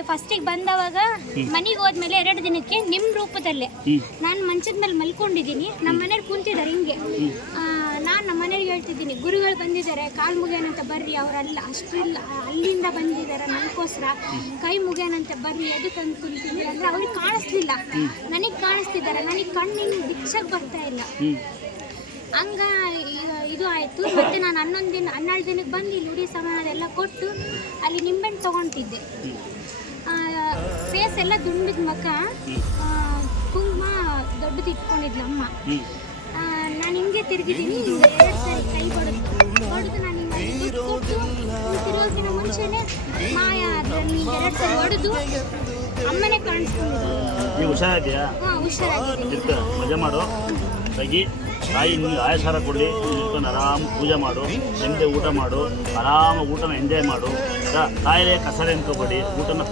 ಇಲ್ಲಿ ಫಸ್ಟಿಗೆ ಬಂದವಾಗ ಮನೆಗೆ ಹೋದ್ಮೇಲೆ 2 ದಿನಕ್ಕೆ ನಿಮ್ಮ ರೂಪದಲ್ಲೇ ನಾನು ಮಂಚದ ಮೇಲೆ ಮಲ್ಕೊಂಡಿದ್ದೀನಿ. ನಮ್ಮ ಮನೇಲಿ ಕುಂತಿದ್ದಾರೆ ಹಿಂಗೆ. ನಾನು ನಮ್ಮ ಮನೆಯವ್ರಿಗೆ ಹೇಳ್ತಿದ್ದೀನಿ, ಗುರುಗಳು ಬಂದಿದ್ದಾರೆ, ಕಾಲು ಮುಗಿಯೋಣಂತ ಬರ್ರಿ, ಅವರಲ್ಲ ಅಷ್ಟಿಲ್ಲ ಅಲ್ಲಿಂದ ಬಂದಿದ್ದಾರೆ ನನಗೋಸ್ಕರ, ಕೈ ಮುಗಿಯೋಣಂತೆ ಬರ್ರಿ, ಎದಕ್ಕೆ ಅಂತ ಕುಂತಿದ್ದೀನಿ ಅಂದರೆ ಅವ್ರಿಗೆ ಕಾಣಿಸ್ಲಿಲ್ಲ, ನನಗೆ ಕಾಣಿಸ್ತಿದ್ದಾರೆ, ನನಗೆ ಕಣ್ಣಿನ ದಿಕ್ಷಕ್ಕೆ ಬರ್ತಾ ಇಲ್ಲ. ಹಂಗ ಇದು ಆಯಿತು. ಮತ್ತು ನಾನು 12 ದಿನಕ್ಕೆ ಬಂದು ಇಲ್ಲಿ ಉಡಿ ಸಾಮಾನೆಲ್ಲ ಕೊಟ್ಟು ಅಲ್ಲಿ ನಿಂಬೆಹಣ್ಣು ತೊಗೊತಿದ್ದೆ. ಫೇಸ್ ಎಲ್ಲ ದುಂಡಿದ ಮುಖ, ಕುಂಕುಮ ದೊಡ್ಡದು ಇಟ್ಕೊಂಡಿದ್ಲು ಅಮ್ಮ. ನಾನು ಹಿಂಗೆ ತಿರುಗಿದ್ದೀನಿ, 2 ಸರಿ ಕೈ ಹೊಡೆದು ನಾನು ಹಿಂಗೆ ದುಡ್ಡು ಕೊಟ್ಟು ತಿರುಗೋಕ್ಕಿಂತ ಮುಂಚೆನೇ ಮಾಯ ಅದರಲ್ಲಿ 2 ಸರಿ ಹೊಡೆದು ಅಮ್ಮನೇ ಕಾಣಿಸ್ಕೊಂಡಿದ್ದೆ. ಹುಷಾರಾಗಿದೆಯಾ? ಹಾಂ, ಹುಷಾರಾಗಿದ್ದೀನಿ. ಮಜಾ ಮಾಡು ತಾಯಿ. ನಿಮಗೆ ಆಯಸಾರ ಕೊಡಲಿ, ನಿಂತ್ಕೊಂಡು ಆರಾಮ ಪೂಜೆ ಮಾಡು, ನೆಮ್ಮದಿ ಊಟ ಮಾಡು, ಆರಾಮಾಗಿ ಊಟನ ಎಂಜಾಯ್ ಮಾಡು. ಕಾಯಿಲೆ ಕಸರೆ ಅನ್ಕೋಬೇಡಿ, ಊಟನ